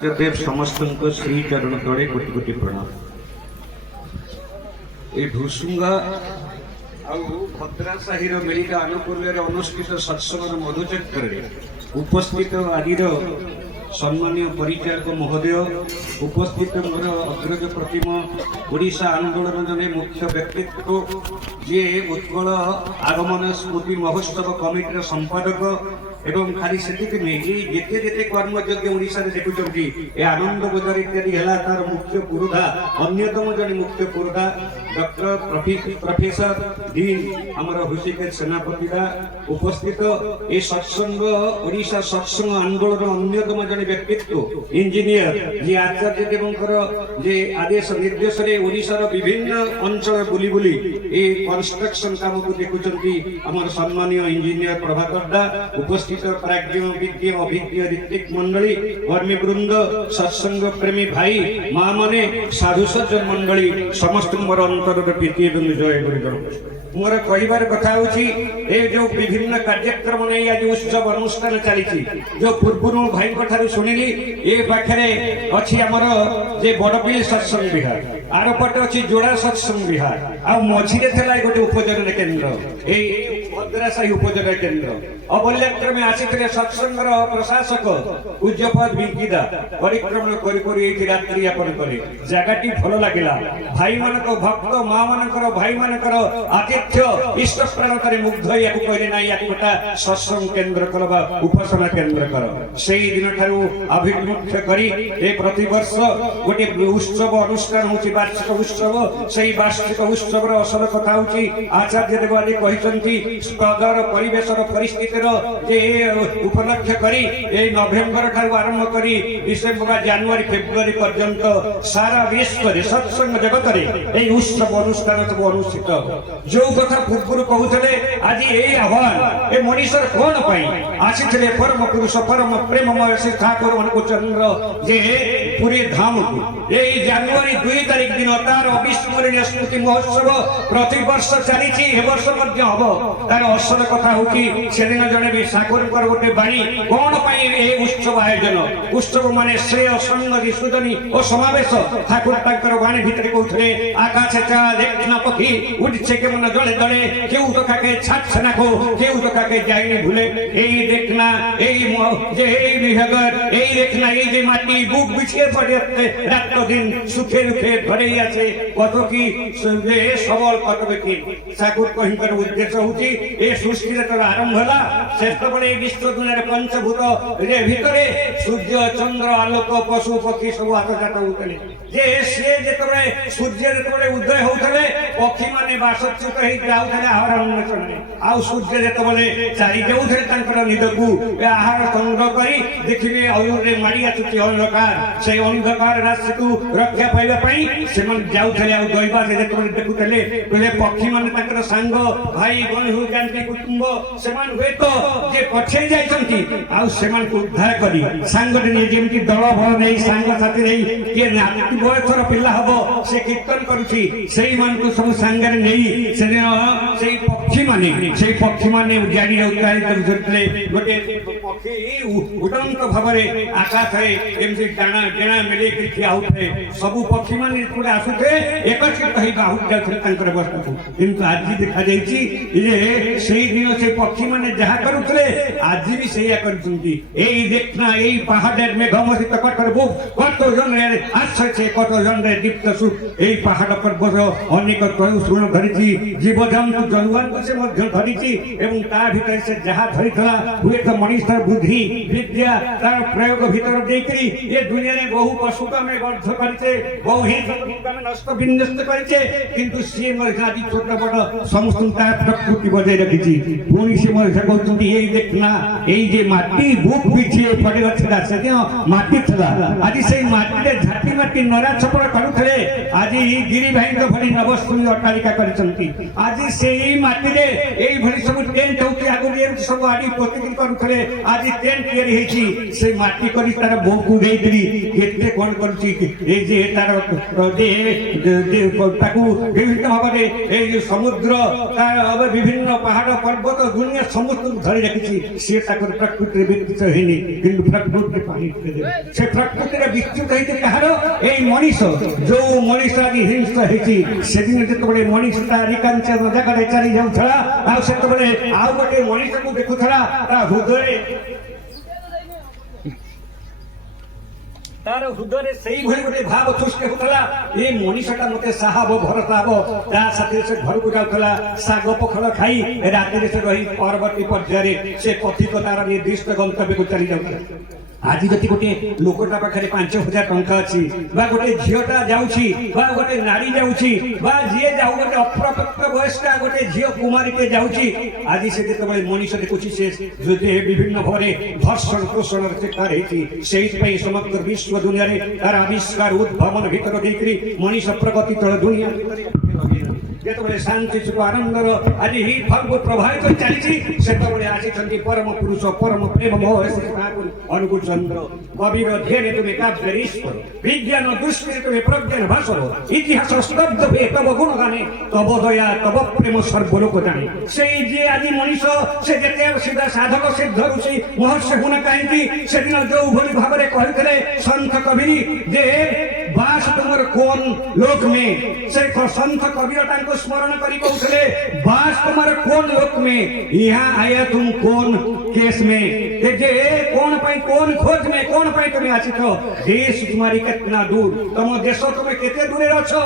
देव समस्त श्री चरण तले कोटि कोटि प्रणाम। ये भूसुंगा भद्राशाही मिलिका आनुकूल्य अनुष्ठित सत्संग मधुचक्र उपस्थित आदिर सम्मानीय परिचारक महोदय, उपस्थित मोर अग्रज प्रतिम ओडिशा आंदोलन जने मुख्य व्यक्तित्व जे उत्कल आगमन स्मृति महोत्सव कमिटर संपादक एवं खाली से जेते जेते कर्मयज्ञ ओडिशा देखुंट ए आनंद बजार इत्यादि है तार मुख्य पुरोधा अन्यतम जन मुख्य पुरोधा डॉक्टर प्रोफेसर डीन आमर हृषिकेश सेनापति उपस्थित ए सत्संग ओडिशा सत्संग आंदोलन अन्यतम जन व्यक्तित्व इंजीनियर जी आचार्य देवंकर जे आदेश निर्देश ओडिशार विभिन्न अंचल बुली बुली ए कंस्ट्रक्शन काम को देखुंट आमर सम्मानीय इंजीनियर प्रभाकर दा उपस्थित प्राज्ञ विज्ञ अभिज्ञ ऋत्विक मंडली कर्मी वृंद सत्संग प्रेमी भाई माँ माने साधु सज्जन मंडली समस्त मोर अंतर प्रीति एवं जय गुरुदेव। मोर कहबार कथा ए जो विभिन्न कार्यक्रम नहीं आज उत्सव अनुष्ठान चली जो पूर्व भाई ठारू शुणिली ए पाखे अच्छी आमर जे बड़बिल सत्संग विहार आर पटे अच्छी जोड़ा सत्संग विहार आ मझीरे गोटे उपजन केन्द्र भद्राशाही उपजन केन्द्र अवल्याक्रमे आसिथिले सत्संग प्रशासक पूज्यपद बिंकीदा परिक्रमण करी रात्रि यापन करे जगह भल लगिला भाई मानक भक्त माँ मानकर भाई मानकर आतिथ्य इष्ट प्राणतारे मुग्ध या कहले ना या सत्संग केन्द्र कर उपासना केन्द्र कर से दिन ठारू अभिमुख्य करी ए प्रतिवर्ष गोटे उत्सव अनुष्ठान होची वार्षिक उत्सव से वार्षिक उत्सव असल कथा होची आचार्य देवानी कहिसंती स्पदर परिवेशर परिस्थितिर जे उपलक्ष्य करी ए नवेम्बर ठारू आरंभ करी डिसेम्बर जनवरी फेब्रुआरी पर्यंत सारा विश्व रे सत्संग जगत रे ए उत्सव अनुष्ठान सब अनुष्ठित जो कथा पूर्व कहते आज यही आह्वान ए मनीषर कौन आसी परम पुरुष परम प्रेममय श्री ठाकुर मन चंद्र जे पूरी धाम को यही जनवरी 2 तारिख दिन तार अविस्मरणीय स्मृति महोत्सव प्रति वर्ष चली वर्ष हम तार असल कथा हूँ से दिन जड़े भी ठाकुर गोटे बाणी कौन उत्सव आयोजन उत्सव माने श्रेय संगति सुजनी और समावेश ठाकुर बाणी भितर कहते आकाश चा देखना पक्षी उठছে কেমন জলে জলে কেউ তো কাকে ছাড়ছে না কো কেউ তো কাকে যায়নি ভুলে এই দেখনা এই যে এই বিভাগর এই দেখনা এই যে মাটি বুক বিছিয়ে পড়ে আছে রাত দিন সুখে রুখে ধরেই আছে কত কি সবল কত কি ঠাকুর কহিবার উদ্দেশ্য হচ্ছে এই সৃষ্টির তো আরম্ভ হলা শ্রেষ্ঠ বলে এই বিশ্ব দুনিয়ার পঞ্চভূত এর ভিতরে সূর্য চন্দ্র আলোক পশু পক্ষী সব আকাশাত উঠলে যে সে যেতবে সূর্যের যেতবে উদয় হউতলে পক্ষী মানে বাসচ্যুত হই যাউতলে আহার অন্বেষণে আউ সূর্য যেতবে চারি যাউতলে তাଙ୍କର নিদକୁ আহার সংগ্রহ করি দেখিবে অয়ুরে মারি আসুଛି অন্ধকার সেই অন্ধকার রাশিକୁ রক্ষা পাইবা পাই সেমান যাউতলে আউ দৈবা যেতবে দেখুতলে বলে পক্ষী মানে তাଙ୍କର সাঙ্গ ভাই বন্ধু জ্ঞানী কুটুম্ব সেমান হয়ত যে পছাই যাইছন্তি আউ সেমানକୁ উদ্ধার করি সাঙ্গটি নিয়ে যেমতি দল ভল নেই সাঙ্গ সাথী নেই কে নাতি বয়সর পিলা হব সে কীর্তন করুছি সেই মানকু সব সাঙ্গরে নেই সেদিন সেই পক্ষী মানে জাড়ি উচ্চারিত করুଥିଲେ গোটে পক্ষী উড়ন্ত ভাবে আকাশে এমতি ডানা ডেଣା মেলে ঠিয়া হউଥିଲେ সবু পক্ষী মানে যেতবে আসুଥିଲେ একত্রিত হই বাহুত যাଉଥିଲେ ତାଙ୍କର ବସ୍ତୁକୁ କିନ୍ତୁ ଆଜି ଦେଖା ଯାଇଛି ଯେ সেই দিন সেই পক্ষী মানে যাহা କରୁଥିଲେ ଆଜି ବି ସେଇଆ କରୁଛନ୍ତି এই দেখনা এই পাহাড়ের মেঘমোহিত কঠোর বুক কত জনের আশ্রয় কত জনের দীপ্ত সুখ এই পাহাড় পর্বত অনেক তৃণ ধরিছি জীবজন্তু জন্তুଙ୍କୁ ସେ ମଧ୍ୟ ଧରିଛି ଏବଂ ତା ଭିତରେ ସେ ଯାହା ଧରିଥିଲା ହୁଏତ ମଣିଷର ବୁଦ୍ଧି ବିଦ୍ୟା ତାର ପ୍ରୟୋଗ ଭିତରେ ଦେଇକରି ଏ ଦୁନିଆରେ ବହୁ ପଶୁକୁ ଆମେ ବଦ୍ଧ କରିଛେ ବହୁ ହିଂସକୁ ଆମେ ନଷ୍ଟ ବିନ୍ୟସ୍ତ କରିଛେ କିନ୍ତୁ ସିଏ ମଧ୍ୟ ଆଜି ଛୋଟ ବଡ଼ ସମସ୍ତଙ୍କୁ ତା ପ୍ରକୃତି ବଜାଇ ରଖିଛି ପୁଣି ସେ ମଧ୍ୟ କହୁଛନ୍ତି ଏଇ ଦେଖନା ଏଇ ଯେ ମାଟି ବୁକ୍ ବିଛିଏ ପଡ଼ି ରଖିଥିଲା ସେଦିନ ମାଟି ଥିଲା ଆଜି ସେଇ ମାଟିରେ ଝାଟି ମାଟି ନରା ଛପର କରୁଥିଲେ ଆଜି ଗିରି ଭାଇଙ୍କ ଭଳି ନବସ୍ତୁତି ଅଟ୍ଟାଳିକା କରିଛନ୍ତି ଆଜି ସେଇ ମାଟିରେ ଏଇ ଭଳି ସବୁ ଟେଣ୍ଟ ହଉଛି ଆଗରୁ ଏମିତି ସବୁ ଆଡି ପୋତିକି କରୁଥିଲେ ଆଜି ଟେଣ୍ଟ ତିଆରି ହେଇଛି ସେ ମାଟି କରି ତାର ବୋଉକୁ ଦେଇକିରି କେତେ କଣ କରୁଛି এই যে তার তাকু বিভিন্ন ভাবে এই সমুদ্র বিভিন্ন পাহাড় পর্বত দুনিয়া সমস্ত ধরে রেখেছি সে তাকে প্রকৃতির বিকৃত হয়নি কিন্তু প্রকৃতি পানি সে প্রকৃতির বিকৃত হইতে কাহার এই মଣିষ যে মଣିষ আগে হিংস হয়েছি সেদিন যেতবে মଣିষটা নিকাঞ্চ জায়গায় চালি যাওয়া ଆଉ ସେତେବେଳେ ଆଉ ଗୋଟେ ମଣିଷକୁ ଦେଖୁଥିଲା ତା ହୃଦୟରେ ସେଇଭଳି ଗୋଟେ ଭାବ ସୃଷ୍ଟି ହେଉଥିଲା ଏ ମଣିଷଟା ମତେ ସାହାବ ଭରସା ହବ ତା ସାଥିରେ ସେ ଘରକୁ ଯାଉଥିଲା ଶାଗ ପଖାଳ ଖାଇ ରାତିରେ ସେ ରହି ପରବର୍ତ୍ତୀ ପର୍ଯ୍ୟାୟରେ ସେ ପଥିକ ତାର ନିର୍ଦ୍ଦିଷ୍ଟ ଗନ୍ତବ୍ୟକୁ ଚାଲି ଯାଉଥିଲା ଆଜି ଯଦି ଗୋଟେ ଲୋକଟା ପାଖରେ 5,000 ଟଙ୍କା ଅଛି ବା ଗୋଟେ ଝିଅଟା ଯାଉଛି ବା ଗୋଟେ ନାରୀ ଯାଉଛି ବା ଯିଏ ଯାଉ ଗୋଟେ ଅପ୍ରାପ୍ତ ବୟସ୍କା ଗୋଟେ ଝିଅ କୁମାରୀଟେ ଯାଉଛି ଆଜି ସେ ଯେତେବେଳେ ମଣିଷ ଦେଖୁଛି ସେ ବିଭିନ୍ନ ଭାବରେ ଧର୍ଷଣ ପୋଷଣର ଶିକାର ହେଇଛି ସେଇଥିପାଇଁ ସମଗ୍ର ବିଶ୍ୱ ଦୁନିଆରେ ତାର ଆବିଷ୍କାର ଉଦ୍ଭାବନ ଭିତର ଦେଇକରି ମଣିଷ ପ୍ରଗତିଶୀଳ ଦୁନିଆ ଯେତେବେଳେ ଶାନ୍ତି ସୁଖ ଆନନ୍ଦର ଆଜି ହିଁ ଫର୍ମ ପ୍ରବାହିତ ଚାଲିଛି ସେତେବେଳେ ଆସିଛନ୍ତି ପରମ ପୁରୁଷ ପରମ ପ୍ରେମ ଅନୁକୂଳ ଚନ୍ଦ୍ର କବିର ଧ୍ୟେୟରେ ତୁମେ କାବ୍ୟର ଈଶ୍ୱର ବିଜ୍ଞାନ ଦୃଷ୍ଟିରେ ତୁମେ ପ୍ରଜ୍ଞାନ ଭାଷର ଇତିହାସ ସ୍ତବ୍ଧ ହୁଏ ତବ ଗୁଣଗାନେ ତବ ଦୟା ତବ ପ୍ରେମ ସର୍ବଲୋକ ଜାଣେ ସେଇ ଯିଏ ଆଜି ମଣିଷ ସେ ଯେତେ ସିଧା ସାଧକ ସିଦ୍ଧ ଋଷି ମହର୍ଷି ଗୁଣ କାହିଁକି ସେଦିନ ଯୋଉଭଳି ଭାବରେ କହିଥିଲେ ସନ୍ଥ କବି ଯେ बास तुमर कौन लोक में से संत कबीर तांको स्मरण करी कहउथले बास तुमर कौन लोक में यहाँ आया तुम कौन केस में जे कौन पाई कौन खोज में कौन पाई तुम आसी तो देश तुम्हारी कितना दूर तुम देश तुम केते दूर अछो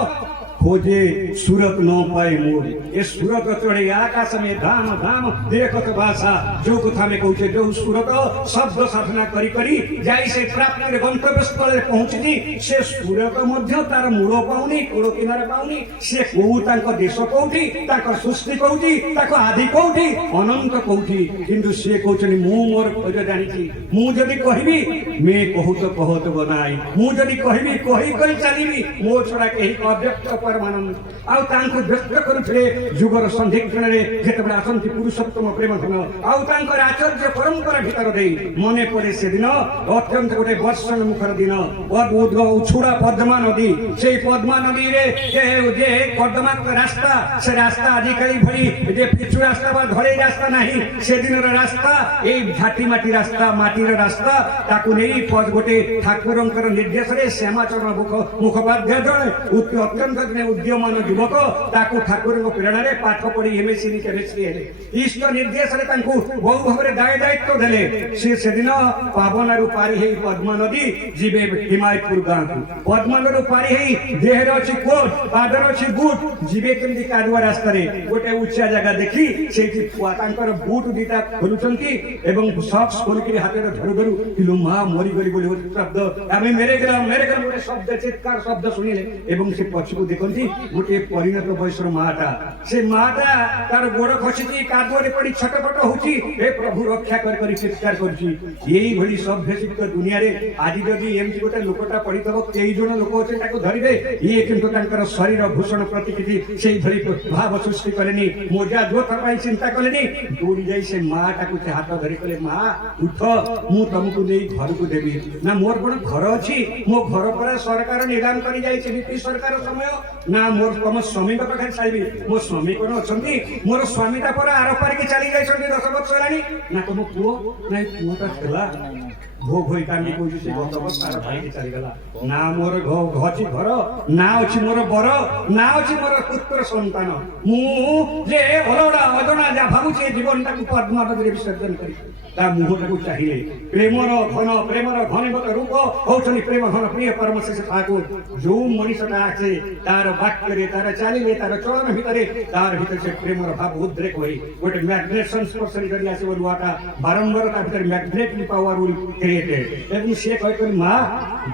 खोजे सूरत न पाए मोर ये सूरत चढ़े आकाश में धाम धाम देखत भाषा जो कथा में कहूचे जो सूरत शब्द साधना करी करी जाई से प्राप्ति गंतव्य स्थल पहुंचनी से सूरत मध्य तार मूल पाउनी कूल किनारे पाउनी से कोउ तांको देश कोउठी तांको सृष्टि कोउठी तांको आदि कोउठी अनंत कोउठी किंतु से कहउचनी मु मोर खोज जानिची मु जदी कहबी मैं कहू तो कहत बनाई मु जदी कहबी कहि कहि चलीबी मो छडा केही अव्यक्त परमानंद आउ तांको व्यक्त करुथले जुगर संधिक्षणरे जेतबे आसंती पुरुषोत्तम प्रेम धन आउ तांकर आचार्य परंपरा भीतर देई मने पड़े से दिन अत्यंत गोटे वर्षण मुखर दिन उछुड़ा पद्मा नदी से पद्मा नदी रे जे पद्मा रास्ता से रास्ता आजिकाली भली जे पिछु रास्ता बा धरे रास्ता नहीं से दिन रास्ता ए घाटी माटी रास्ता माटीर रास्ता ताकू नहीं पद गोटे ठाकुरंकर निर्देश रे श्यामाचरण मुखोपाध्याय जणे अत्यंत उद्यमान युवक ताकू ठाकुर प्रेरणा रे पाठ पढ़ी एमएससी केमिस्ट्री हेले इष्ट निर्देश रे तांकू बहु भाबरे दायित्व देले से दिन पावनारू पारी हे पद्मा नदी जीवे हिमायतपुर गांव पद्मानरू पारी हे देहर अछि कोट पादर अछि बूट जीवे केमदी काडुआ रास्ता रे गोटे उच्चा जगह देखी सेठी तांकर बूट दीटा खोलुचंती एवं सॉक्स खोल के हाथ रे धरु धरु किलो मां मरी गरी बोली शब्द आमे मेरे ग्राम गोटे शब्द चित्कार शब्द सुनिले एवं से पछकु देखंती गोटे परिणत बयसर माटा से माटा तार गोड़ खसिची कादुरे पड़ी छटपट होची हे प्रभु रक्षा कर चित्कार करची एई भली सभ्य चित्त दुनिया रे आज जदी एमती गोटे लोकटा पड़ितबो केई जण लोक अछे ताको धरिबे ये किंतु तांकर शरीर भूषण प्रतिकृति सेई भली भाव सृष्टि करेनी मोजा जोथा पाई चिंता कलेनी दौड़ी जाई से माटा को हाथ धरि कले मां उठ मु तुमको नै घर को देबी ना मोर कोन घर अछि मो घर पर सरकार निलाम करी जाई छै बीपी सरकार समय ना मोर तुम स्वामी पाखे छाड़ी मो स्वामी कौन अच्छा मोर स्वामीटा पर आर पारिकी चली जाइए 10 वर्ष होलानी ना तुम पुओ ना पुओटा थेला भोग होई कांडी कोजी से गतबस तार भाई चली गला ना मोर घची घर ना अछि मोर बर ना अछि मोर पुत्र संतान मु जे ओलोडा अदना जा भाबु छे जीवनटा को पद्मा नदी रे विसर्जन करी ता मुहटाକୁ ଚାହିଁଲେ ପ୍ରେମର ଘନୀଭୂତ ରୂପ ହଉଛନ୍ତି ପ୍ରେମ ଘନ ପ୍ରିୟ ପରମଶିଷ ଠାକୁର ଯୋଉ ମଣିଷଟା ଅଛି ତାର ବାକ୍ୟରେ ତାର ଚାଲିଲେ ତାର ଚଳନ ଭିତରେ ତାର ଭିତରେ ସେ ପ୍ରେମର ଭାବ ଉଦ୍ରେକ ହୋଇ ଗୋଟେ ମ୍ୟାଗ୍ନେଟ ସଂସ୍ପର୍ଶରେ କରି ଆସିବ ଲୁହାଟା ବାରମ୍ବାର ତା ଭିତରେ ମ୍ୟାଗ୍ନେଟିକ ପାୱାର ଉଇଲ୍ କ୍ରିଏଟେଡ ଏବଂ ସେ କହିଲେ ମା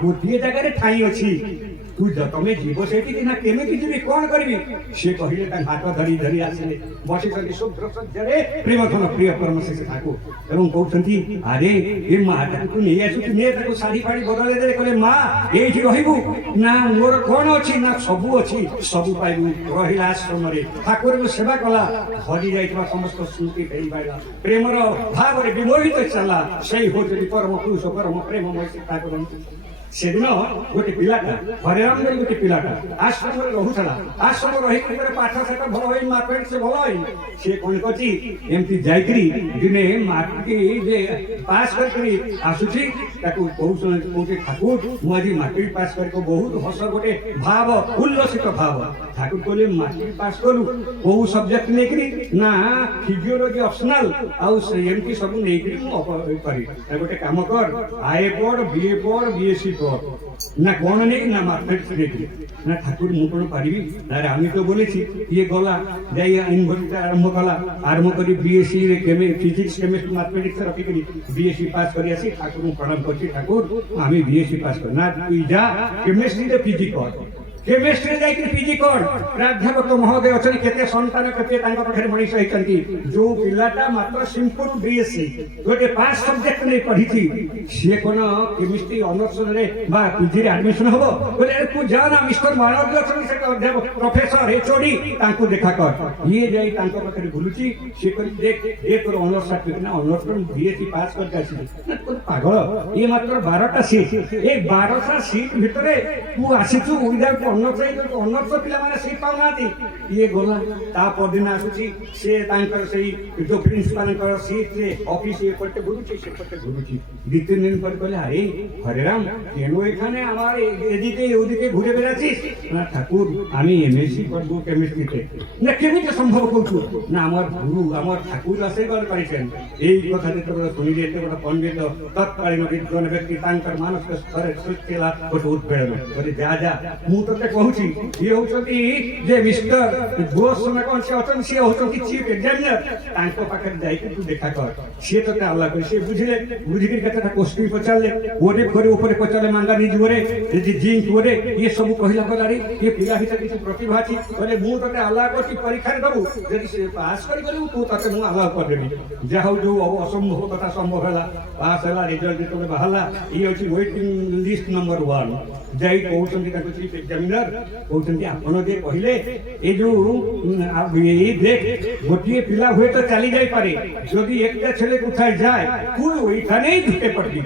ଗୋଟିଏ ଜାଗାରେ ଠାଇଁ ଅଛି तू तुम जीव से केमी जी कौन करी सी कहले हाथ धरी धरी आसिले बसी शुभ्र सज्जारे प्रेम घन प्रिय परमशिष ठाकुर एवं कहते अरे ये माटा तू नहीं आसु तू नहीं शाढ़ी फाड़ी बदल दे कहले माँ ये रहबू ना मोर कौन अच्छी ना सबू अच्छी सबू पाइबू रहा आश्रम ठाकुर को सेवा कला हरि जा समस्त स्मृति फेरी पाइला प्रेमर भाव विमोहित चला से हूँ परम पुरुष परम प्रेम ठाकुर সেদিন গোটে পিলাটা হরিরাম বলে গোটে পিলাটা আশ্রমরে রহুলা আশ্রম রহিকি পাঠ সেটা ভাল হই মার্কেট সে ভাল হই সে কোন করছি এমতি যাইকি দিনে মার্কেট যে পাস করি আসুছি তাকে কৌশি ঠাকুর মু আজ মার্কেট পাস করি বহুত হস গোটে ভাব উল্লসিত ভাব ঠাকুর কলে মার্কেট পাস করু কেউ সবজেক্ট নেইকি না ফিজিওলজি অপশনাল আউ এমতি সব নেইকি মু করি গোটে কাম কর আইএ পড় বিএ পড় বিএসসি পড় না কোন নেই না ম্যাথমেটিক্স নেই না ঠাকুর মু কোন পারিবি আরে আমি তো বলেছি ইয়ে গলা যাই ইউনিভার্সিটি আরম্ভ করি BSc physics chemistry mathematics Rocky করি বিএসসি পাস করি আসি ঠাকুর প্রণাম করছি ঠাকুর আমি বিএসসি পাস করি না তুই যা কেমিস্ট্রিতে পিজি কর কেমিস্ট্রি যাইকি পিজি কর প্রাধ্যাপক মহোদয় অଛନ୍ତି কেতে সন্তান কেতে তাଙ୍କ ପାଖରେ ମଣିଷ ହେଇଛନ୍ତି ଯୋଉ ପିଲାଟା ମାତ୍ର ସିମ୍ପଲ ବିଏସସି ଗୋଟେ ପାସ୍ ସବଜେକ୍ଟ ନେଇ ପଢିଛି ସିଏ କୋନ କେମିଷ୍ଟ୍ରି ଅନର୍ସରେ ବା ପିଜିରେ ଆଡମିସନ ହବ ବୋଲେ ତୁ ଯା ନା ମିଷ୍ଟର ମାନବ ଅଛନ୍ତି ସେ ଅଧ୍ୟାପକ ପ୍ରଫେସର ଏଚଓଡି ତାଙ୍କୁ ଦେଖା କର ଇଏ ଯାଇ ତାଙ୍କ ପାଖରେ ବୁଲୁଛି ସିଏ କହି ଦେଖ ଏ ତୋର ଅନର୍ସ ସାର୍ଟିଫିକେଟ ନା ଅନର୍ସ ବିଏସସି ପାସ୍ କରିକି ଆସିଲି ନା ତୋର ପାଗଳ ଇଏ ମାତ୍ର 12ଟା ସିଟ୍ ଏ 12ଟା ସିଟ୍ ଭିତରେ ତୁ ଆସିଛୁ ଉଇଦାଉଟ୍ ଅନର୍ସ ପିଲାମାନେ ସିଟ୍ ପାଉନାହାନ୍ତି ଇଏ ଗଲା ତା ପରଦିନ ଆସୁଛି ସେ ତାଙ୍କର ସେଇ ଯୋଉ ପ୍ରିନ୍ସିପାଲଙ୍କର ସିଟ୍ରେ অফিস এপটে ঘুরুছি সেপটে ঘুরুছি 2-3 দিন পর বলে আরে হরেরাম কেন এখানে আমার এদিকে ওদিকে ঘুরে বেড়াচ্ছিস না ঠাকুর আমি এমএসসি করবো কেমিস্ট্রিতে না কেমিতে সম্ভব করছু না আমার গুরু আমার ঠাকুর আশীর্বাদ করেছেন এই কথা যেତେବେଳେ শুনিলে এতে বড় পণ্ডিত তৎকালীন বিদ্বান ব্যক্তি তাঙ্কর মানসিক স্তরে সৃষ্টিলা ଗୋଟେ ଉଦ୍ବେଳନ করে যা যা ମୁଁ ତତେ କହୁଛି ଇଏ ହଉଛନ୍ତି ଯେ ମିଷ୍ଟର ଘୋଷ ନା କଣ ସେ ଅଛନ୍ତି ସିଏ ହଉଛନ୍ତି ଚିଫ ଏକ୍ସାମିନର ତାଙ୍କ ପାଖରେ ଯାଇକି ତୁ ଦେଖା କର ସିଏ ତତେ ଆଲ୍ଲା କରି ସିଏ ବୁଝିଲେ ବୁଝିକି କେତେଟା କୋଶ୍ଚିନ୍ ପଚାରିଲେ ଓଡେ ଘରେ ଉପରେ ପଚାରିଲେ ମାଙ୍ଗାନିଜ ଘରେ ଜିଙ୍କ ଘରେ ଇଏ ସବୁ କହିଲା କଲାରେ ଇଏ ପିଲା ଭିତରେ କିଛି ପ୍ରତିଭା ଅଛି କହିଲେ ମୁଁ ତତେ ଆଲ୍ଲା କରିଛି ପରୀକ୍ଷାରେ ଦବୁ ଯଦି ସେ ପାସ୍ କରିପାରିବୁ ତୁ ତତେ ମୁଁ ଆଲ୍ଲା କରିଦେବି ଯାହା ହଉ ଯୋଉ ଅସମ୍ଭବ କଥା ସମ୍ଭବ ହେଲା ପାସ୍ ହେଲା ରେଜଲ୍ଟ ଯେତେବେଳେ ବାହାରିଲା ଇଏ ଅଛି ୱେଟିଂ ଲିଷ୍ଟ ନମ୍ବର 1 ଯାଇ କହୁଛନ୍ତି ତାଙ୍କ ଚିଫ ଏକ୍ସାମିନର କହୁଛନ୍ତି ଆପଣ ଯେ କହିଲେ ଏ ଯୋଉ ଏଇ ଦେଖ ଗୋଟିଏ ପିଲା ହୁଏତ ଚାଲି ଯାଇପାରେ ଯଦି একটা ছেলে কোথায় যায় তুই ওইখানেই ঢুকে পড়বি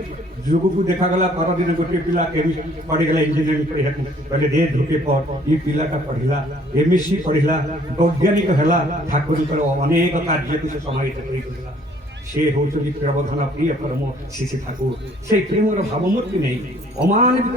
যুগକୁ ଦେଖାଗଲା ପରଦିନ ଗୋଟିଏ ପିଲା କେମିଷ୍ଟ୍ରି ପଢିଗଲା ଇଞ୍ଜିନିୟରିଂ ପଢିବାକୁ କହିଲେ ଦେ ଢୁକେ ପଢ ଏ ପିଲାଟା ପଢିଲା ଏମଏସସି ପଢିଲା ବୈଜ୍ଞାନିକ ହେଲା ଠାକୁରଙ୍କର ଅନେକ କାର୍ଯ୍ୟକୁ ସେ ସମାହିତ କରିଥିଲା ସେ ହଉଛନ୍ତି ପ୍ରବୋଧନ ପ୍ରିୟ ପରମ ଶିଶି ଠାକୁର ସେଇ ପ୍ରେମର ଭାବମୂର୍ତ୍ତି ନେଇ ଅମାନବିକ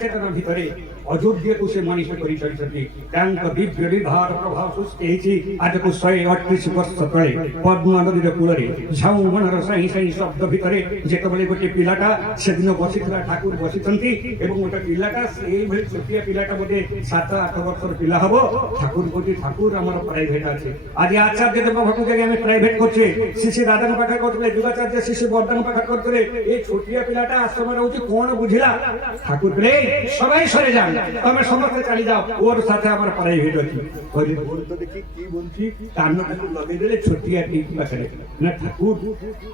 ଚେତନା ଭିତରେ ଅଯୋଗ୍ୟକୁ ସେ ମଣିଷ କରିଛନ୍ତି ତାଙ୍କ ଦିବ୍ୟ ବିଭାର ପ୍ରଭାବ ସୃଷ୍ଟି ହେଇଛି ଆଜକୁ 138 ବର୍ଷ ତଳେ ପଦ୍ମା ନଦୀର କୂଳରେ ଝାଉଁବଣର ସାଇଁ ସାଇଁ ଶବ୍ଦ ଭିତରେ ଯେତେବେଳେ ଗୋଟେ ପିଲାଟା ସେଦିନ ବସିଥିଲା ଠାକୁର ବସିଛନ୍ତି ଏବଂ ଗୋଟେ ପିଲାଟା ସେଇଭଳି ଛୋଟିଆ ପିଲାଟା ବୋଧେ 7-8 ବର୍ଷର ପିଲା ହବ ଠାକୁର କହୁଛି ଠାକୁର ଆମର ପ୍ରାଇଭେଟ ଅଛି ଆଜି ଆଚାର୍ଯ୍ୟ ଦେବ ପାଖକୁ ଯାଇ ଆମେ ପ୍ରାଇଭେଟ କରୁଛେ ଶିଶି ଦାଦାଙ୍କ ପାଖରେ କରୁଥିଲେ ଯୁଗାଚାର୍ଯ୍ୟ ଶିଶି ବର୍ଦ୍ଧନ ପାଖରେ କରୁଥିଲେ এই ଛୋଟିଆ ପିଲାଟା ଆଶ୍ରମରେ ରହୁଛି କଣ ବୁଝିଲା ଠାକୁର କହିଲେ সবাই সরে যান তুমি সমস্ত চালি যাও ওর সাথে আমার প্রাইভেট আছে বলে ওর তো দেখি কি বলছি কান্নটাকে লগাই দিলে ছোটিয়া টিপ পাখরে না ঠাকুর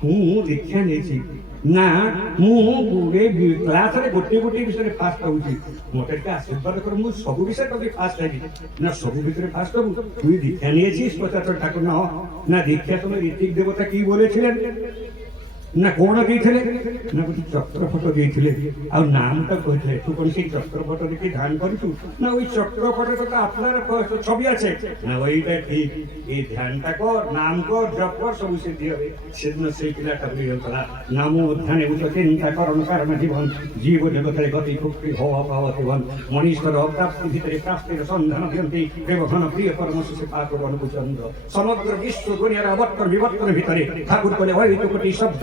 ମୁଁ ଦୀକ୍ଷା ନେଇଛି ନା ମୁଁ କ୍ଲାସରେ ଗୋଟିଏ ଗୋଟିଏ ବିଷୟରେ ଫାଷ୍ଟ ହଉଛି ମତେ ଟିକେ ଆଶୀର୍ବାଦ କର ମୁଁ ସବୁ ବିଷୟ ତତେ ଫାଷ୍ଟ ହେବି ନା ସବୁ ଭିତରେ ଫାଷ୍ଟ হবু তুই দীক্ষা নিয়েছিস পঁচাত্তর ঠাকুর না দীক্ষা তুমি ঋত্বিক দেবতা কি বলেছিলেন না কোন দিয়েছিলে না গোটে চক্রপট দিয়েছিলে আর নামটা কইছিলে তু কোন সেই চক্রপট দেখে ধ্যান করিছু না ওই চক্রপটে তো আপনার ছবি আছে না ওইটা ঠিক এই ধ্যানটা কর নাম কর জপ কর সব সিদ্ধি হবে সেদিন সেই পিলাটা বলি গেলা নাম ধ্যানে উচ্চ চিন্তা করণ কারণ জীবন জীব জগতের গতি ভক্তি হওয়া পাওয়া জীবন মনীশ্বর প্রাপ্তি ভিতরে প্রাপ্তির সন্ধান দিয়ন্তি দেবঘন প্রিয় পরম শিশু ঠাকুর অনুপচন্দ সমগ্র বিশ্ব দুনিয়ার অবর্তন বিবর্তন ভিতরে ঠাকুর বলে ওই কোটি শব্দ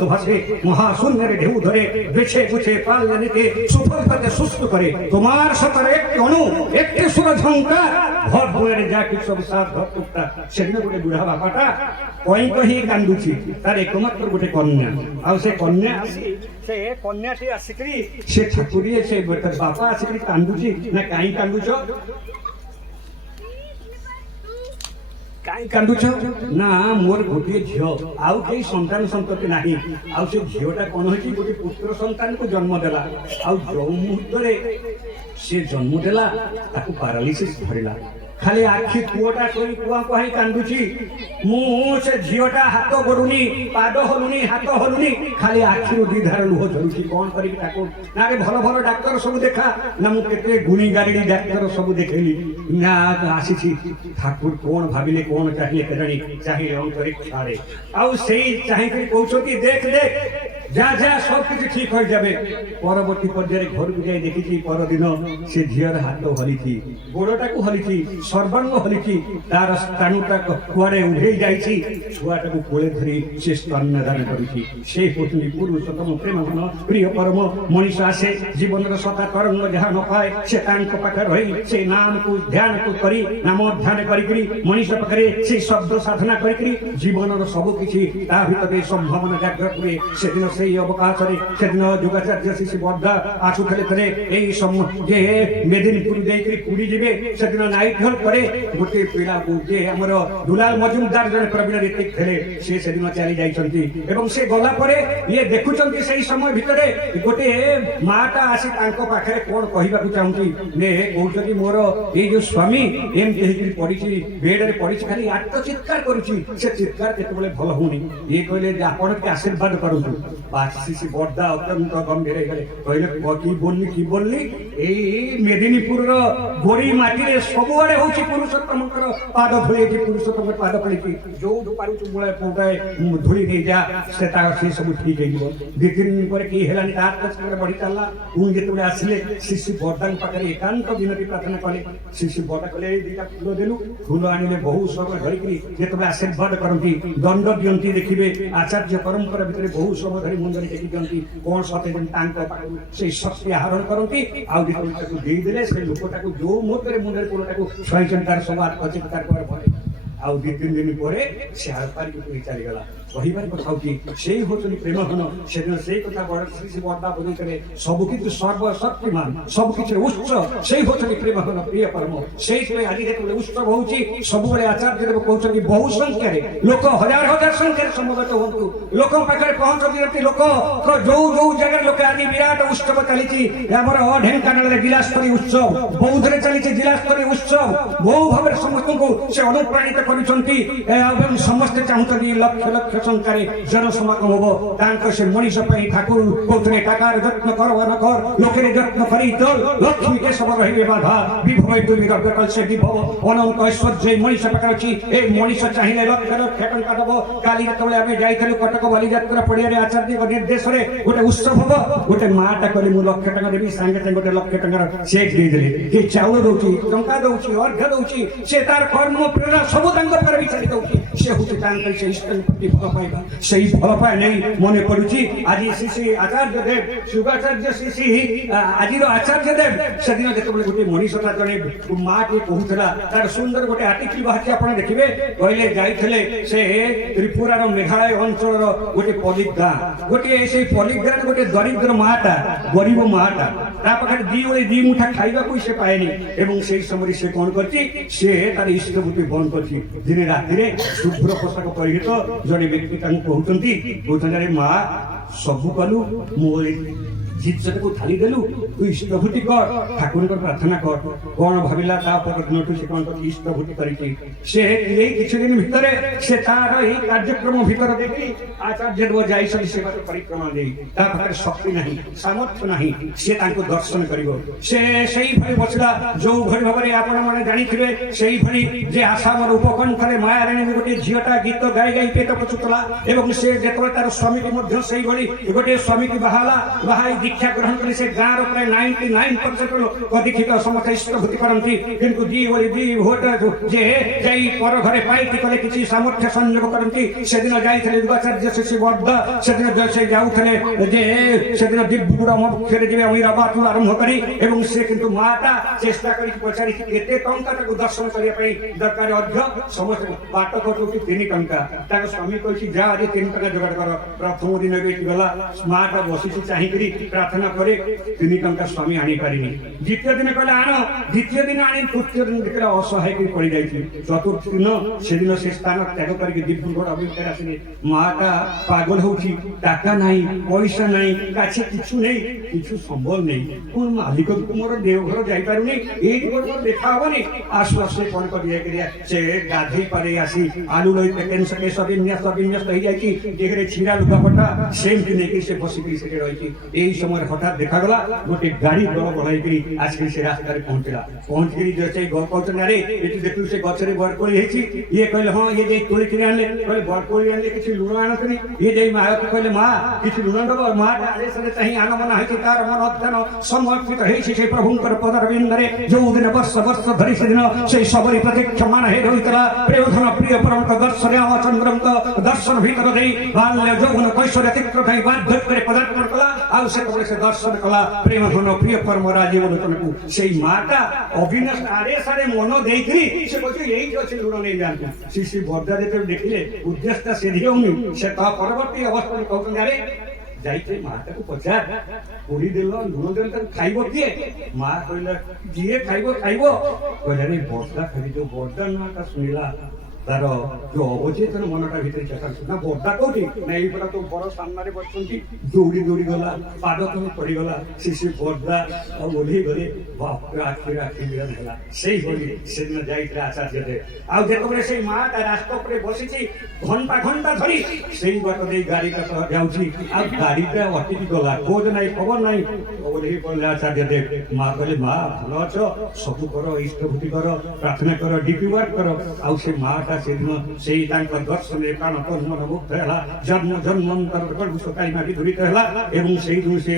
মহাশূন্যের ঢেউ ধরে বেছে বুঝে পাল্লা নিতে সুফলতাকে সুস্থ করে তোমার সাথে একটি অণু একটি সুর ঝঙ্কার ঘর বইয়ের যা কিছু সব সাত ঘর টুকটা সেদিন গোটে বুড়া বাপাটা কই কহি কান্দুছি তার একমাত্র গোটে কন্যা আর সে কন্যা সে কন্যাটি আসিকি সে ঠাকুরিয়ে সে বাপা আসিকি কান্দুছি না কাই কান্দুছ কাই কান্দুছ না মোর গোটিয়ে ঝিও আউ কেই সন্তান সন্ততি নাহি আউ সে ঝিওটা কোন হইছি গোটে পুত্র সন্তানকে জন্ম দেলা আউ যৌ মুহূর্তরে সে জন্ম দেলা তাকে প্যারালিসিস ধরিলা ଖାଲି ଆଖି ପୁଅଟା ଶୋଇ କୁଆ କୁଆଇ କାନ୍ଦୁଛି। ମୁଁ ସେ ଝିଅଟା ହାତ ବଢୁନି, ପାଦ ହଲୁନି, ହାତ ହଲୁନି, ଖାଲି ଆଖିରୁ ଦି ଧାର ଲୁହ ଝରୁଛି। କଣ କରିବି ତାକୁ? ନା ରେ ଭଲ ଭଲ ଡାକ୍ତର ସବୁ ଦେଖା। ନା ମୁଁ କେତେ ଗୁଣି ଗାରିଡି ଡାକ୍ତର ସବୁ ଦେଖେଇଲି, ନା ଆସିଛି। ଠାକୁର କଣ ଭାବିଲେ, କଣ ଚାହିଁଲେ କେଜାଣି, ଚାହିଁଲେ ଅନ୍ତରେ ଛାଡେ। ଆଉ ସେଇ ଚାହିଁକି କହୁଛନ୍ତି ଦେଖ ଦେଖ, যা যা সব কিছু ঠিক হয়ে যাবে। পরবর্তী পর্যায়ে ঘরକୁ যাই ଦେଖିଛି পরদিন সে ঝিଅর হাত হলিছি, গোড়টাକୁ হলিছি, সর্বাঙ্গ হলিছি, তার স্থাণুটা কুয়ারে উঠেই যাইছি। ছুয়াটাକୁ কোলে ধরি সে স্তন্যদান କରୁଛି। ସେ ହେଉଛନ୍ତି ପୁରୁଷୋତ୍ତମ ପ୍ରେମଘନ ପ୍ରିୟ ପରମ। ମଣିଷ ଆସେ ଜୀବନର ସଦା ତରଙ୍ଗ ଯାହା ନ ପାଏ, ସେ ତାଙ୍କ ପାଖରେ ରହି ସେ ନାମକୁ ଧ୍ୟାନକୁ କରି, ନାମ ଧ୍ୟାନ କରିକିରି ମଣିଷ ପାଖରେ ସେ ଶବ୍ଦ ସାଧନା କରିକିରି ଜୀବନର ସବୁ କିଛି ତା ଭିତରେ ସମ୍ଭାବନା ଜାଗ୍ରତ ହୁଏ। ସେଦିନ ସେଇ ଅବକାଶରେ, ସେଦିନ ଯୋଗାଚାର୍ଯ୍ୟ ଶିଶୁ ବର୍ଦ୍ଧା ଆସୁଥିଲେ ଥରେ ଏଇ ଯେ ମେଦିନପୁର ଦେଇକରି ପୁରୀ ଯିବେ। ସେଦିନ ନାଇଟ୍ ହଲ୍ ପରେ ଗୋଟେ ପିଲାକୁ ଯେ ଆମର ଦୁଲାଲ ମଜୁମଦାର ଜଣେ ପ୍ରବୀଣ ରୀତିକ ଥିଲେ, ସେ ସେଦିନ ଚାଲି ଯାଇଛନ୍ତି। ଏବଂ ସେ ଗଲା ପରେ ଇଏ ଦେଖୁଛନ୍ତି ସେଇ ସମୟ ଭିତରେ ଗୋଟେ ମାଟା ଆସି ତାଙ୍କ ପାଖରେ କଣ କହିବାକୁ ଚାହୁଁଛି। କହୁଛନ୍ତି ମୋର ଏଇ ଯୋଉ ସ୍ୱାମୀ ଏମିତି ହେଇକି ପଡିଛି, ବେଡରେ ପଡିଛି, ଖାଲି ଆତ୍ମଚିତ୍କାର କରୁଛି। ସେ ଚିତ୍କାର କେତେବେଳେ ଭଲ ହଉନି। ଇଏ କହିଲେ ଯେ ଆପଣ ଟିକେ ଆଶୀର୍ବାଦ କରନ୍ତୁ। ଶିଶୁ ବର୍ଦ୍ଧା ଅତ୍ୟନ୍ତ ଗମ୍ଭୀର ହେଇଗଲେ, କହିଲେ କି ବୋଲଲି ଏଇ ମେଦିନୀପୁରର ଗୋରି ମାଟିରେ ସବୁଆଡେ ହଉଛି ପୁରୁଷୋତ୍ତମଙ୍କର ପାଦ ଧୂଳି। ଏଠି ପୁରୁଷୋତ୍ତମଙ୍କ ପାଦ ପଡିଛି, ଯୋଉଠୁ ପାରୁଛୁ ମୂଳେ ପୁରାଏ ଧୂଳି ନେଇଯା, ସେ ସବୁ ଠିକ ହେଇଯିବ। ଦି ତିନି ଦିନ ପରେ କି ହେଲାନି, ତା ଆତ୍ମଚିତ୍କାର ବଢି ଚାଲିଲା। ପୁଣି ଯେତେବେଳେ ଆସିଲେ ଶିଶୁ ବର୍ଦ୍ଧାଙ୍କ ପାଖରେ ଏକାନ୍ତ ବିନତି ପ୍ରାର୍ଥନା କଲେ। ଶିଶୁ ବର୍ଦ୍ଧା କଲେ ଏଇ ଦିଟା ଫୁଲ ଦେଲୁ। ଫୁଲ ଆଣିଲେ ବହୁ ସମୟ ଧରିକିରି ଯେତେବେଳେ ଆଶୀର୍ବାଦ କରନ୍ତି, ଦଣ୍ଡ ଦିଅନ୍ତି, ଦେଖିବେ ଆଚାର୍ଯ୍ୟ ପରମ୍ପରା ଭିତରେ ବହୁ ସମୟ ଧରି ମୁଣ୍ଡରେ ଟେକି ଦିଅନ୍ତି। କଣ ସତେ ଯେମିତି ତାଙ୍କ ପାଖରୁ ସେଇ ଶକ୍ତି ଆହରଣ କରନ୍ତି। ଆଉ ଯେତେବେଳେ ତାକୁ ଦେଇଦେଲେ, ସେ ଲୋକଟାକୁ ଯୋଉ ମୁହୂର୍ତ୍ତରେ ମୁଣ୍ଡରେ ପୁରଟାକୁ ଶୁଆଇଛନ୍ତି, ତାର ସବୁ ଆତ୍ମଚିତ୍କାର ପରେ ପରେ ଆଉ ଦି ତିନି ଦିନ ପରେ ସେ ଆଳପାରିକି ପୁରୀ ଚାଲିଗଲା। କହିବାର କଥା ହଉଛି ସେଇ ହଉଛନ୍ତି ପ୍ରେମଘନ। ସେଦିନ ସେଇ କଥା ଶ୍ରୀ ବର୍ଦ୍ଧା ବୁଝିଥିଲେ, ସବୁ କିଛି ସର୍ବଶକ୍ତିମାନ, ସବୁ କିଛି ଉତ୍ସ ସେଇ ହଉଛନ୍ତି ପ୍ରେମଘନ ପ୍ରିୟ ପରମ। ସେଇଥିପାଇଁ ଆଜି ଯେତେବେଳେ ଉତ୍ସବ ହଉଛି, ସବୁବେଳେ ଆଚାର୍ଯ୍ୟ ଦେବ କହୁଛନ୍ତି ବହୁ ସଂଖ୍ୟାରେ ଲୋକ, ହଜାର ହଜାର ସଂଖ୍ୟାରେ ସମବେତ ହୁଅନ୍ତୁ, ଲୋକଙ୍କ ପାଖରେ ପହଞ୍ଚନ୍ତି। ଲୋକ ଯୋଉ ଯୋଉ ଜାଗାରେ ଲୋକ ଆଜି ବିରାଟ ଉତ୍ସବ ଚାଲିଛି। ଆମର ଢେଙ୍କାନାଳରେ ଜିଲ୍ଲାସ୍ତରୀୟ ଉତ୍ସବ, ବୌଦ୍ଧରେ ଚାଲିଛି ଜିଲ୍ଲାସ୍ତରୀୟ ଉତ୍ସବ। ବହୁ ଭାବରେ ସମସ୍ତଙ୍କୁ ସେ ଅନୁପ୍ରାଣିତ କରୁଛନ୍ତି ଏବଂ ସମସ୍ତେ ଚାହୁଁଛନ୍ତି ଲକ୍ଷ ଲକ୍ଷ ସଂଖ୍ୟାରେ ଜନସମାଗମ ହବ। ତାଙ୍କ ସେ ମଣିଷ ପାଇଁ ଠାକୁର କହୁଥିଲେ টাকার যত্ন করবা না কর, লোকের যত্ন করি চল, লক্ষ্মী কেশব রহিবে বাধা, বিভবে দুর্বিধ সে বিভব অনন্ত ঐশ্বর্য এই মଣିষ পাখে ଅଛି। এই মଣିষ চাহিলে লক্ষ লক্ষ টଙ୍କା দেব। কালি যেତେବେଳେ ଆମେ ଯାଇଥିଲୁ କଟକ ବାଲିଯାତ୍ରା ପଡ଼ିଆରେ ଆଚାର୍ଯ୍ୟଙ୍କ ନିର୍ଦ୍ଦେଶରେ ଗୋଟେ ଉତ୍ସବ ହବ, ଗୋଟେ ମାଟା କହିଲେ ମୁଁ ଲକ୍ଷ ଟଙ୍କା ଦେବି, ସାଙ୍ଗେ ସାଙ୍ଗେ ଗୋଟେ ଲକ୍ଷ ଟଙ୍କାର ଚେକ୍ ଦେଇଦେଲେ। କିଏ ଚାଉଳ ଦଉଛି, ଟଙ୍କା ଦଉଛି, ଅର୍ଘ ଦଉଛି, ସେ ତାର କର୍ମ ପ୍ରେରଣା ସବୁ ତାଙ୍କ ଉପରେ ବିଚାରି ଦଉଛି। ସେ ହଉଛି ତାଙ୍କର ସେ ଇଷ୍ଟଙ୍କ ପ୍ରତି ଭଲ ପାଇବା। ସେଇ ଭଲ ପାଇବା ନେଇ ମନେ ପଡୁଛି ଆଜି ଶ୍ରୀ ଆଚାର୍ଯ୍ୟ ଦେବ, ଯୁଗାଚାର୍ଯ୍ୟ ଶ୍ରୀ ଆଜିର ଆଚାର୍ଯ୍ୟ ଦେବ ସେଦିନ ଯେତେବେଳେ ଗୋଟେ ମଣିଷଟା ଜଣେ ମାଟି କହୁଥିଲା, ତାର ସୁନ୍ଦର ଗୋଟେ ଆର୍ଟିକଲ ବାହାରିଛି, ଆପଣ ଦେଖିବେ। କହିଲେ ଯାଇଥିଲେ ସେ ତ୍ରିପୁରାର ମେଘାଳୟ ଅଞ୍ଚଳର ଗୋଟେ ପଲିକ ଗାଁ, ଗୋଟିଏ ସେଇ ପଲିକ ଗାଁରେ ଗୋଟେ ଦରିଦ୍ର ମାଟା, ଗରିବ ମାଟା, ତା ପାଖରେ ଦି ଓଳି ଦି ମୁଠା ଖାଇବାକୁ ସେ ପାଏନି। ଏବଂ ସେଇ ସମୟରେ ସେ କଣ କରିଛି, ସେ ତାର ଇଷ୍ଟଭୂତି ବନ୍ଦ କରିଛି। ଦିନେ ରାତିରେ ଶୁଭ୍ର ପୋଷାକ ପରିହିତ ଜଣେ ବ୍ୟକ୍ତି ତାଙ୍କୁ କହୁଛନ୍ତି, ଆରେ ମା ସବୁ କଲୁ, ମୁଁ ଜିନିଷଟାକୁ ଥାଳି ଦେଲୁ, ତୁ ଇଷ୍ଟଭୂତି କର, ଠାକୁରଙ୍କର ପ୍ରାର୍ଥନା କର। କଣ ଭାବିଲା, ତା ପରଦିନଠୁ ସେ କଣ ଇଷ୍ଟଭୂତି କରିଛି। ସେ ଏଇ କିଛି ଦିନ ଭିତରେ ସେ ତାର ଏଇ କାର୍ଯ୍ୟକ୍ରମ ଭିତରେ ଦେଖି ଆଚାର୍ଯ୍ୟ ଯାଇଛନ୍ତି ସେ ବାଟ ପରିକ୍ରମା ଦେଇ। ତା ପାଖରେ ଶକ୍ତି ନାହିଁ, ସାମର୍ଥ୍ୟ ନାହିଁ, ସେ ତାଙ୍କୁ ଦର୍ଶନ କରିବ। ସେ ସେଇଭଳି ବସିଲା, ଯୋଉ ଭଳି ଭାବରେ ଆପଣ ମାନେ ଜାଣିଥିବେ, ସେଇଭଳି ଯେ ଆସାମର ଉପକଣ୍ଠରେ ମାୟାରାଣୀ ଗୋଟେ ଝିଅଟା ଗୀତ ଗାଇ ଗାଇ ପେଟ ପୋଷୁଥିଲା। ଏବଂ ସେ ଯେତେବେଳେ ତାର ସ୍ୱାମୀକି ମଧ୍ୟ ସେଇଭଳି ଗୋଟେ ସ୍ୱାମୀକି ବାହାଇ ଦୀକ୍ଷା ଗ୍ରହଣ କରି ସେ ଗାଁର ପ୍ରାୟ 99% ଲୋକ ଦୀକ୍ଷିତ, ସମସ୍ତେ ଇଷ୍ଟଭୂତି କରନ୍ତି। କିନ୍ତୁ ଦି ଭୋଟ ଯେ ଯାଇ ପର ଘରେ ପାଇଟି କଲେ କିଛି ସାମର୍ଥ୍ୟ ସଂଯୋଗ କରନ୍ତି। ସେଦିନ ଯାଇଥିଲେ ଯୁଗାଚାର୍ଯ୍ୟ ଶିଶୁ ବର୍ଦ୍ଧା, ସେଦିନ ସେ ଯାଉଥିଲେ ଯେ ସେଦିନ ଦିବ୍ୟୁର ମୁଖ୍ୟରେ ଯିବେ ଅମିରାବାଦରୁ ଆରମ୍ଭ କରି। ଏବଂ ସେ କିନ୍ତୁ ମାଟା ଚେଷ୍ଟା କରିକି ପଚାରିକି କେତେ ଟଙ୍କା ତାକୁ ଦର୍ଶନ କରିବା ପାଇଁ ଦରକାର ଅର୍ଘ୍ୟ। ସମସ୍ତେ ବାଟ କଟୁଛି 3 ଟଙ୍କା। ତାଙ୍କ ସ୍ୱାମୀ କହିଛି ଯା ଆଜି 3 ଟଙ୍କା ଯୋଗାଡ଼ କର। ପ୍ରଥମ ଦିନ ବି ଗଲା, ମାଟା ବସିଛି ଚାହିଁକିରି ପ୍ରାର୍ଥନା ପରେ 3 ଟଙ୍କା ସ୍ୱାମୀ ଆଣିପାରିନି। ଦ୍ୱିତୀୟ ଦିନ କହିଲେ ଆଣ, ଦ୍ୱିତୀୟ ଦିନ ଆଣି ତୃତୀୟ ଦିନ ଦେଖିଲା ଅସହାୟ କରି ପଡ଼ିଯାଇଛି। ଚତୁର୍ଥ ଦିନ ସେଦିନ ସେ ସ୍ଥାନ ତ୍ୟାଗ କରିକି ଦିବ୍ରୁଗଡ଼ ଅଭିମୁଖରେ ଆସିଲେ। ମାଟା ପାଗଳ ହଉଛି, টাকা নাই, পয়সা নাই, কাছে কিছু নেই, কিছু সম্বল নেই। কোন মালিকକୁ ମୋର ଦେଓଘର ଯାଇପାରୁନି, ଏଇଠି ମୋର ଦେଖା ହବନି। ଆସୁ ଆସୁ କଣ କରି ସେ ଗାଧେଇ ପାରି ଆସି ଆଲୁ ଲଇ ପ୍ୟାକେନ୍ସ ବିନ୍ୟାସ୍ତ ହେଇଯାଇଛି। ଦେହରେ ଛିଡ଼ା ଲୁଗାପଟା ସେମିତି ନେଇକି ସେ ବସିକିରି ସେଠି ରହିଛି। ଏଇ ସମୟରେ ହଠାତ୍ ଦେଖାଗଲା ଗୋଟେ ଗାଡ଼ି ଦଳ ବଢ଼ାଇକିରି ଆସିକିରି ସେ ରାସ୍ତାରେ ପହଞ୍ଚିଲା। ପହଞ୍ଚିକିରି ସେ କହୁଛନ୍ତି ଆରେ ଏଠି ଦେଖିଲୁ ସେ ଗଛରେ ବରକୋଳି ହେଇଛି। ଇଏ କହିଲେ ହଁ, ଇଏ ଯାଇ ତୋଳିକିରି ଆଣିଲେ। କହିଲେ ବରକୋଳି ଆଣିଲେ କିଛି ଲୁଣ ଆଣନ୍ତନି। ଇଏ ଯାଇ ମାଆକୁ କହିଲେ ମା କିଛି ଲୁଣ ଦେବ। ମା ଆଦେଶରେ ଚାହିଁ ଆନମନା ହେଇଛି, ତାର ମନ ଅଧ୍ୟାନ ସମର୍ପିତ ହେଇଛି ସେ ପ୍ରଭୁଙ୍କର ପଦର ବିନ୍ଦରେ। ଯୋଉ ଦିନ ବର୍ଷ ବର୍ଷ ଧରି ସେଦିନ ସେଇ ସବରୀ ପ୍ରତୀକ୍ଷମାନ ହେଇ ରହିଥିଲା ପ୍ରେମଧନ ପ୍ରିୟ ପରମଙ୍କ ଦର୍ଶନ ରାମଚନ୍ଦ୍ରଙ୍କ ଦର୍ଶନ ଭିତର ଦେଇ ବାଲ୍ୟ ଯୌବନ କୈଶୋର ତୀକ୍ଷ୍ଣ ବାର୍ଦ୍ଧକ୍ୟରେ ପଦାର୍ପଣ କଲା। ଆଉ ସେତେବେଳେ ସେ ଦର୍ଶନ କଲା ପ୍ରେମଧନ ପ୍ରିୟ ପରମ ରାଜୀବ ଲୋଚନକୁ। ସେଇ ମାଟା ଅବିନାଶ ଆରେ ସାରେ ମନ ଦେଇକିରି ସେ କହୁଛି ଏଇଠି ଅଛି ଲୁଣ ନେଇଯାଆନ୍ତୁ। ଶ୍ରୀ ବର୍ଦ୍ଧା ଯେତେବେଳେ ଦେଖିଲେ ଉଦ୍ଦେଶ୍ୟଟା ସେ ଦିଅଉନି, ସେ ତା ପରବର୍ତ୍ତୀ ଅବସ୍ଥାରେ କହୁଛନ୍ତି ଆରେ ଯାଇକି ମାଟାକୁ ପଚାର ପୋଡ଼ି ଦେଲ ଲୁଣ ଦେଲ ତାକୁ ଖାଇବ କିଏ? ମା କହିଲା ଯିଏ ଖାଇବ ଖାଇବ। କହିଲା ରେ ବର୍ଦ୍ଧା ଖାଲି ଯୋଉ ବର୍ଦ୍ଧା ନାଁଟା ଶୁଣିଲା ତାର ଯୋଉ ଅବଚେତନ ମନଟା ଭିତରେ ଚକାଶୁ ନା ବର୍ଦ୍ଧା କୋଉଠି ନା ଏଇପରା ତ ବଡ ସାମ୍ନାରେ ବସିଛନ୍ତି। ଦୌଡ଼ି ଦୌଡ଼ି ଗଲା, ପାଦ ତଳେ ପଡ଼ିଗଲା। ସେ ବର୍ଦ୍ଧା ଆଉ ଓହ୍ଲେଇ ଗଲେ। ବାପରେ ଆଖିରେ ଆଖି ମିଳନ ହେଲା। ସେଇଭଳି ସେଦିନ ଯାଇଥିଲା ଆଚାର୍ଯ୍ୟ ଦେବ। ଆଉ ଯେତେବେଳେ ସେଇ ମା ତା ରାସ୍ତା ଉପରେ ବସିଛି ଘଣ୍ଟା ଘଣ୍ଟା ଧରି ସେଇ ବାଟ ଦେଇ ଗାଡ଼ିଟା ଯାଉଛି। ଆଉ ଗାଡ଼ିଟା ଅଟକି ଗଲା, ଖୋଜ ନାହିଁ, ଖବର ନାହିଁ। ଓହ୍ଲେଇ ପଡ଼ିଲେ ଆଚାର୍ଯ୍ୟ ଦେବ। ମା କହିଲେ ମା ଭଲ ଅଛ? ସବୁ କର, ଇଷ୍ଟଭୂତି କର, ପ୍ରାର୍ଥନା କର, ଡିପି ୱାର୍କ କର। ଆଉ ସେ ମାଟା ସେଦିନ ସେଇ ତାଙ୍କ ଦର୍ଶନରେ ପ୍ରାଣ ତନ୍ମନ ମୁକ୍ତ ହେଲା। ଜନ୍ମ ଜନ୍ମାନ୍ତର ସକାଳିମା ବିଧୁରିତ ହେଲା। ଏବଂ ସେଇଠୁ ସେ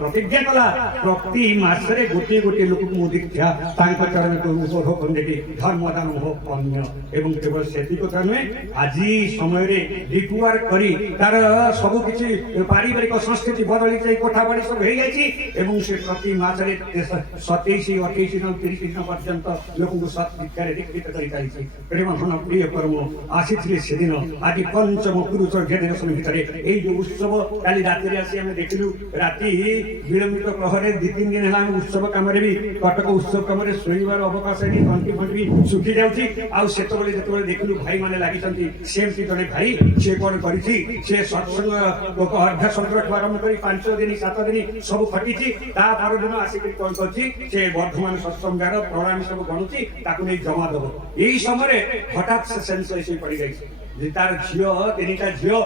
ପ୍ରତିଜ୍ଞା କଲା ପ୍ରତି ମାସରେ ଗୋଟିଏ ଗୋଟିଏ ଲୋକକୁ ମୁଁ ଦୀକ୍ଷା ତାଙ୍କ ଚରଣକୁ ଉପଭୋଗ ନେବି, ଧର୍ମଦାନ ମୋହ ଅନ୍ୟ। ଏବଂ କେବଳ ସେତିକି କଥା ନୁହେଁ, ଆଜି ସମୟରେ ଡିପୁଆର କରି ତାର ସବୁ କିଛି ପାରିବାରିକ ସଂସ୍କୃତି ବଦଳି ଯାଇ କୋଠା ବାଡ଼ି ସବୁ ହେଇଯାଇଛି। ଏବଂ ସେ ପ୍ରତି ମାସରେ 27, 28 ଦିନ 30 ଦିନ ପର୍ଯ୍ୟନ୍ତ ଲୋକଙ୍କୁ ସତ୍କାର ଦୀକ୍ଷିତ କରି ଚାଲିଛି। ପ୍ରେମଧନ ପ୍ରିୟ ପରମ ଆସିଥିଲେ ସେଦିନ। ଆଜି ପଞ୍ଚମ ପୁରୁଷ ଜେନେରେସନ ଭିତରେ ଏଇ ଯୋଉ ଉତ୍ସବ କାଲି ରାତିରେ ଆସି ଆମେ ଦେଖିଲୁ। ରାତି ବିଳମ୍ବିତ ପ୍ରହରେ 2-3 ଦିନ ହେଲା ଆମେ ଉତ୍ସବ କାମରେ ବି କଟକ ଉତ୍ସବ କାମରେ ଶୋଇବାର ଅବକାଶ ହେଇ ତଣ୍ଟି ଫଣ୍ଟି ବି ଶୁଖି ଯାଉଛି। ଆଉ ସେତେବେଳେ ଯେତେବେଳେ ଦେଖିଲୁ ଭାଇମାନେ ଲାଗିଛନ୍ତି, ସେମିତି ଜଣେ ଭାଇ ସେ କଣ କରିଛି, ସେ ସତ୍ସଙ୍ଗ ଅର୍ଦ୍ଧାସଙ୍କରଠୁ ଆରମ୍ଭ କରି 5 ଦିନ 7 ଦିନ ସବୁ ଖଟିଛି। ତା ପରଦିନ ଆସିକି କଣ କରିଛି, ସେ ବର୍ତ୍ତମାନ ସତ୍ସଙ୍ଗାର ପ୍ରଣାମୀ ସବୁ ଗଣୁଛି, ତାକୁ ନେଇ ଜମା ଦବ। ଏଇ ସମୟରେ ହଠାତ୍ ସେ ସେନ୍ସଲେସ୍ ହେଇ ପଡ଼ିଯାଇଛି। ତାର ଝିଅ 3ଟା ଝିଅ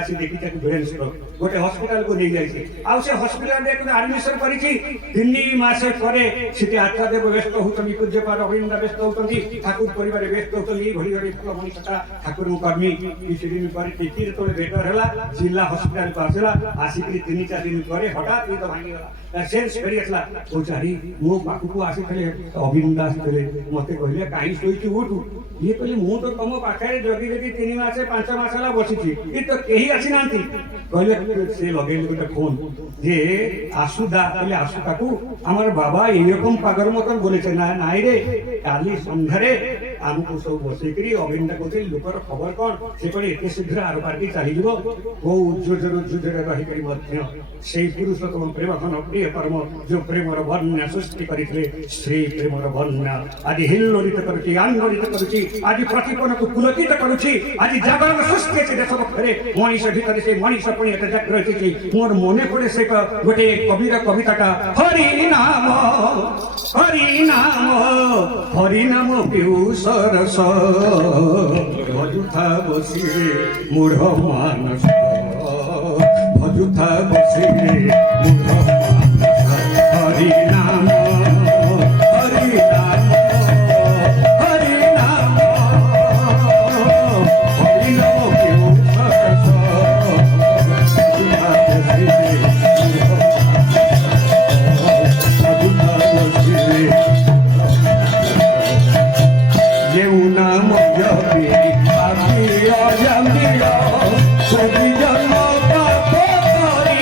ଆସି ଦେଖି ତାକୁ ଭୁବନେଶ୍ୱର ଗୋଟେ ହସ୍ପିଟାଲକୁ ନେଇଯାଇଛି। ଆଉ ସେ ହସ୍ପିଟାଲରେ ଆଡମିସନ କରିଛି। 3 ମାସ ପରେ ସେଠି ଆଚାର୍ଯ୍ୟ ବ୍ୟସ୍ତ ହଉଛନ୍ତି, ପୂଜ୍ୟପାଦ ଅଭିନନ୍ଦ ବ୍ୟସ୍ତ ହଉଛନ୍ତି, ଠାକୁର ପରିବାର ବ୍ୟସ୍ତ ହଉଛନ୍ତି। ଘଡ଼ି ଘଡ଼ି ଭଲ ମଣିଷଟା ଠାକୁରଙ୍କୁ କର୍ମୀ। କିଛି ଦିନ ପରେ ଟିକି ଯେତେବେଳେ ବେଟର ହେଲା ଜିଲ୍ଲା ହସ୍ପିଟାଲକୁ ଆସିଲା। ଆସିକିରି 3-4 ଦିନ ପରେ ହଠାତ୍ ନିଦ ଭାଙ୍ଗିଗଲା, ସେନ୍ସ ଫେରି ଆସିଲା। କହୁଛି ଆରେ ମୋ ପାଖକୁ ଆସିଥିଲେ ଅଭିନନ୍ଦ ଆସିଥିଲେ, ମତେ କହିଲେ କାହିଁ ଶୋଇଛୁ ଉଠୁ। ଇଏ କହିଲେ ମୁଁ ତ ତମ ପାଖରେ ଜଗି ଜଗି 3 ମାସ 5 ମାସ ହେଲା ବସିଛି, ଏ ତ କେହି ଆସିନାହାନ୍ତି। କହିଲେ ସେ ଲଗେଇଲେ ଗୋଟେ ଫୋନ ଯେ ଆସୁଦା। କହିଲେ ଆସୁ ତାକୁ আমার বাবা এইরকম পাগল মতন বলেছে না নাই রে কালি সন্ধ্যারে ଆମକୁ ସବୁ ବସେଇକିରି ଅଭିନନ୍ଦନ କରୁଥିଲେ ଲୋକର ଖବର କଣ। ସେ କହିଲେ ଏତେ ଶୀଘ୍ର ଆର ପାର୍ଟି ଚାଲିଯିବ। କୋଉ ଉଜ୍ଜରେ ରହିକରି ମଧ୍ୟ ସେଇ ପୁରୁଷୋତ୍ତମ ପ୍ରେମ ଘନ ପ୍ରିୟ ପରମ ଯୋଉ ପ୍ରେମର ବର୍ଣ୍ଣନା ସୃଷ୍ଟି କରିଥିଲେ, ସେଇ ପ୍ରେମର ବର୍ଣ୍ଣନା ଆଜି ହିଲ୍ଲୋଳିତ କରୁଛି, ଆନ୍ଦୋଳିତ କରୁଛି, ଆଜି ପ୍ରତିପନକୁ ପୁଲକିତ କରୁଛି। ଆଜି ଜାଗରଣ ସୃଷ୍ଟି ଅଛି ଦେଶ ପକ୍ଷରେ, ମଣିଷ ଭିତରେ ସେ ମଣିଷ ପୁଣି ଏତେ ଜାଗ୍ରତ ହେଇଛି। ମୋର ମନେ ପଡେ ସେ ଗୋଟେ କବିର କବିତାଟା, ହରି ନାମ হরি নাম হরি নাম পিউষ রস ভজুথা বসিরে মূঢ় মানস ভজুথা বসিরে মূঢ় মানস হরি নাম হরি নাম হরি নাম হরি নাম পিউষ রস ভজুথা বসিরে জন্ম পাপ করি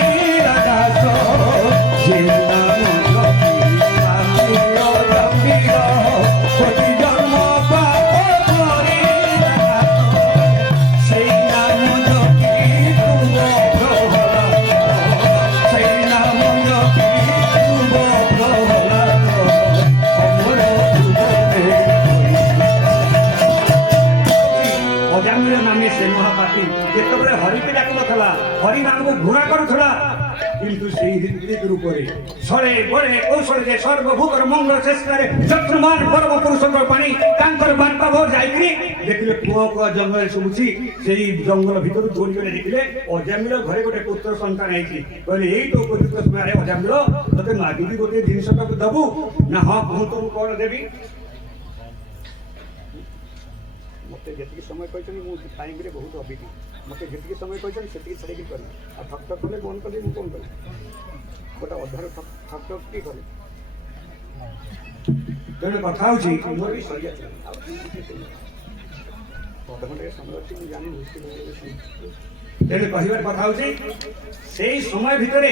ଥିଲା কিন্তু সেই ঋত্বিক রূপরে সরে বড়ে কৌশলে সর্বভূতর মঙ্গল চেষ্টারে শত্রুমান পরম পুরুষଙ୍କର ପାଣି ତାଙ୍କର ବାର୍ତ୍ତାବ ଯାଇକିରି ଦେଖିଲେ କୁଆ କୁଆ ଜଙ୍ଗଲ ଶୁଭୁଛି ସେଇ ଜଙ୍ଗଲ ଭିତରୁ ଦୌଡ଼ି ଗଲେ ଦେଖିଲେ ଅଜାମିଳ ଘରେ ଗୋଟେ ପୁତ୍ର ସନ୍ତାନ ହେଇଛି କହିଲେ ଏଇ ତ ଉପଯୁକ୍ତ ସମୟରେ ଅଜାମିଳ ତତେ ମାଗିକି ଗୋଟେ ଜିନିଷ ତାକୁ ଦବୁ ନା ହଁ କୁହନ୍ତୁ ମୁଁ କଣ ଦେବି ମତେ ଯେତିକି ସମୟ କହିଛନ୍ତି ମୁଁ ଟାଇମରେ ବହୁତ ଅବିଧି ମତେ ଯେତିକି ସମୟ କହିଛନ୍ତି ସେତିକି ଛାଡ଼ିକି କଲି ଆଉ ଠକ୍ ଠକ୍ କଲେ ବନ୍ଦ କଲି ମୁଁ କଣ କଲି ଗୋଟେ ଅଧାରୁ ଠକ୍ ଠକ୍ କି କଲି ତେଣୁ କଥା ହଉଛି ମୋର ବି ସରିଯାଇଛି ଆଉ ଅଧଘଣ୍ଟେ ସମୟ ଅଛି ମୁଁ ଜାଣିନି ତେଣୁ କହିବାର କଥା ହଉଛି ସେଇ ସମୟ ଭିତରେ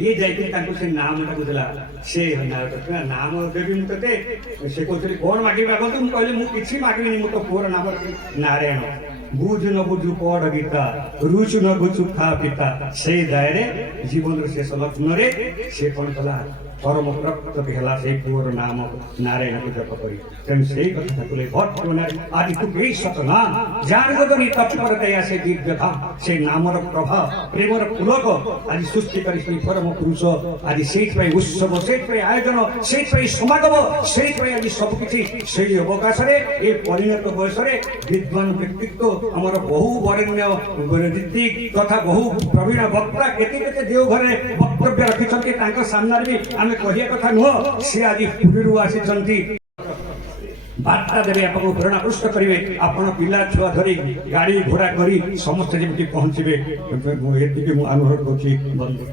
ଇଏ ଯାଇକି ତାଙ୍କୁ ସେ ନାମଟାକୁ ଦେଲା ସେ ନାମ ଦେବି ମୁଁ ତତେ ସେ କହୁଥିଲି କଣ ମାଗିବି ମାଗନ୍ତୁ ମୁଁ କହିଲି ମୁଁ କିଛି ମାଗିବିନି ମୁଁ ତ ପୁଅର ନାମ ନାରାୟଣ ବୁଝ ନ ବୁଝୁ ପଢ ଗୀତା ରୁଚୁ ନ ବୁଝୁ ଖା ପିତା ସେଇ ଦାୟରେ ଜୀବନର ଶେଷ ଲଗ୍ନରେ ସେ କଣ କଲା ପରମ ପ୍ରକୃତ ହେଲା ସେଇ ପୁଅର ନାମ ନାରାୟଣକୁ ଜପ କରି ତେଣୁ ସେଇ କଥା କହିଲେ ଆଜି ତୁ କେହି ସତ ନା ଜାଣିଗନି ତତ୍ପରତା ସେ ଦିବ୍ୟ ଧାମ ସେ ନାମର ପ୍ରଭାବ ପ୍ରେମର ପୁଲକ ଆଜି ସୃଷ୍ଟି କରି ସେଇ ପରମ ପୁରୁଷ ଆଜି ସେଇଥିପାଇଁ ଉତ୍ସବ ସେଇଥିପାଇଁ ଆୟୋଜନ ସେଇଥିପାଇଁ ସମାଗମ ସେଇଥିପାଇଁ ଆଜି ସବୁକିଛି ସେଇ ଅବକାଶରେ ଏ ପରିଣତ ବୟସରେ ବିଦ୍ୱାନ ବ୍ୟକ୍ତିତ୍ୱ ଆମର ବହୁ ବରେଣ୍ୟ ରୀତି ତଥା ବହୁ ପ୍ରବୀଣ ବକ୍ତା କେତେ କେତେ ଦେଉ ଘରେ ବକ୍ତବ୍ୟ ରଖିଛନ୍ତି ତାଙ୍କ ସାମ୍ନାରେ ବି ଆମେ କହିବା କଥା ନୁହଁ ସେ ଆଜି ପୁରୀରୁ ଆସିଛନ୍ତି ବାର୍ତ୍ତା ଦେବେ ଆପଣଙ୍କୁ ପ୍ରେରଣାପୃଷ୍ଟ କରିବେ ଆପଣ ପିଲା ଛୁଆ ଧରି ଗାଡ଼ି ଘୋଡ଼ା କରି ସମସ୍ତେ ଯେମିତି ପହଞ୍ଚିବେ ଏତିକି ମୁଁ ଅନୁରୋଧ କରୁଛି ବନ୍ଧୁ